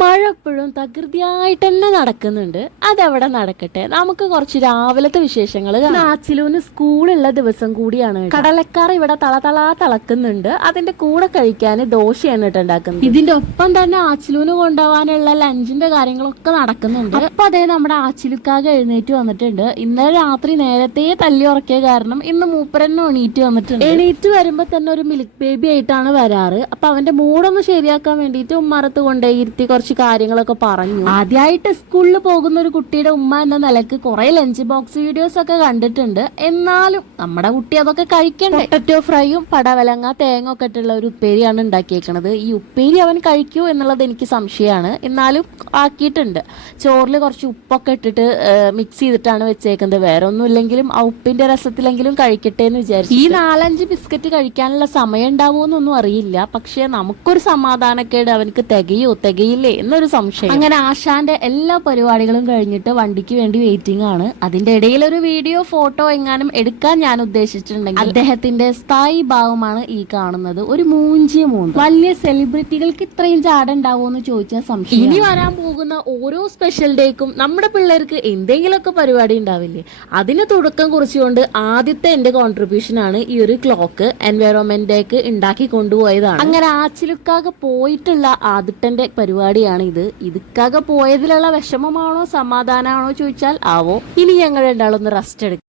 മഴ എപ്പോഴും തകൃതിയായിട്ട് തന്നെ നടക്കുന്നുണ്ട്. അതവിടെ നടക്കട്ടെ, നമുക്ക് കുറച്ച് രാവിലത്തെ വിശേഷങ്ങൾ. ആച്ചിലൂന് സ്കൂളുള്ള ദിവസം കൂടിയാണ്. കടലക്കാർ ഇവിടെ തളതളാ തിളക്കുന്നുണ്ട്. അതിന്റെ കൂടെ കഴിക്കാൻ ദോശയാണ് കേട്ടോ ഉണ്ടാക്കുന്നത്. ഇതിന്റെ ഒപ്പം തന്നെ ആച്ചിലൂന് കൊണ്ടുപോകാനുള്ള ലഞ്ചിന്റെ കാര്യങ്ങളൊക്കെ നടക്കുന്നുണ്ട്. അപ്പൊ അതേ നമ്മുടെ ആച്ചിലുക്കാക എഴുന്നേറ്റ് വന്നിട്ടുണ്ട്. ഇന്നലെ രാത്രി നേരത്തെ തല്ലി ഉറക്കിയ കാരണം ഇന്ന് മൂപ്പരന്നെ എണീറ്റ് വന്നിട്ടുണ്ട്. എണീറ്റ് വരുമ്പോ തന്നെ ഒരു മിൽക്ക് ബേബി ആയിട്ടാണ് വരാറ്. അപ്പൊ അവന്റെ മൂടൊന്ന് ശരിയാക്കാൻ വേണ്ടിയിട്ട് ഉമ്മറത്ത് കൊണ്ടേ ഇരുത്തി കുറച്ച് കാര്യങ്ങളൊക്കെ പറഞ്ഞു. ആദ്യമായിട്ട് സ്കൂളിൽ പോകുന്ന ഒരു കുട്ടിയുടെ ഉമ്മ എന്ന നിലക്ക് കുറെ ലഞ്ച് ബോക്സ് വീഡിയോസ് ഒക്കെ കണ്ടിട്ടുണ്ട്. എന്നാലും നമ്മുടെ കുട്ടി അതൊക്കെ കഴിക്കണ്ടേ. പൊട്ടറ്റോ ഫ്രൈയും പടവലങ്ങ തേങ്ങ ഒക്കെ ഇട്ടുള്ള ഒരു ഉപ്പേരിയാണ് ഉണ്ടാക്കിയേക്കണത്. ഈ ഉപ്പേരി അവൻ കഴിക്കൂ എന്നുള്ളത് എനിക്ക് സംശയമാണ്. എന്നാലും ആക്കിയിട്ടുണ്ട്. ചോറിൽ കുറച്ച് ഉപ്പൊക്കെ ഇട്ടിട്ട് മിക്സ് ചെയ്തിട്ടാണ് വെച്ചേക്കുന്നത്. വേറെ ഒന്നും ഇല്ലെങ്കിലും ആ ഉപ്പിന്റെ രസത്തിലെങ്കിലും കഴിക്കട്ടെ എന്ന് വിചാരിച്ചു. ഈ 4-5 ബിസ്ക്കറ്റ് കഴിക്കാനുള്ള സമയം ഉണ്ടാവുമെന്നൊന്നും അറിയില്ല. പക്ഷെ നമുക്കൊരു സമാധാനക്കേട്, അവനക്ക് തികയില്ലേ എന്നൊരു സംശയം. അങ്ങനെ ആശാന്റെ എല്ലാ പരിപാടികളും കഴിഞ്ഞിട്ട് വണ്ടിക്ക് വേണ്ടി വെയിറ്റിംഗ് ആണ്. അതിന്റെ ഇടയിൽ ഒരു വീഡിയോ ഫോട്ടോ എങ്ങാനും എടുക്കാൻ ഞാൻ ഉദ്ദേശിച്ചിട്ടുണ്ടെങ്കിൽ അദ്ദേഹത്തിന്റെ സ്ഥായി ഭാവമാണ് ഈ കാണുന്നത്. ഒരു മൂഞ്ചിയ മൂന്ന്. വലിയ സെലിബ്രിറ്റികൾക്ക് ഇത്രയും ചാട ഉണ്ടാവുമെന്ന് ചോദിച്ചാൽ സംശയം. ഇനി വരാൻ പോകുന്ന ഓരോ സ്പെഷ്യൽ ഡേക്കും നമ്മുടെ പിള്ളേർക്ക് എന്തെങ്കിലുമൊക്കെ പരിപാടി ഉണ്ടാവില്ലേ, അതിന് തുടക്കം കുറിച്ചുകൊണ്ട് ആദ്യത്തെ എന്റെ കോൺട്രിബ്യൂഷൻ ആണ് ഈ ഒരു ക്ലോക്ക്. എൻവയറോൺമെന്റ് ഡേക്ക് ഉണ്ടാക്കി കൊണ്ടുപോയതാണ്. അങ്ങനെ ആച്ചിലുക്കാകെ പോയിട്ടുള്ള ആദിട്ടന്റെ പരിപാടിയാണ് ഇത്. ഇതുക്കാകെ പോയതിലുള്ള വിഷമമാണോ സമാധാനമാണോ ചോദിച്ചാൽ ആവോ. ഇനി ഞങ്ങൾ രണ്ടാളൊന്ന് റെസ്റ്റ് എടുക്കും.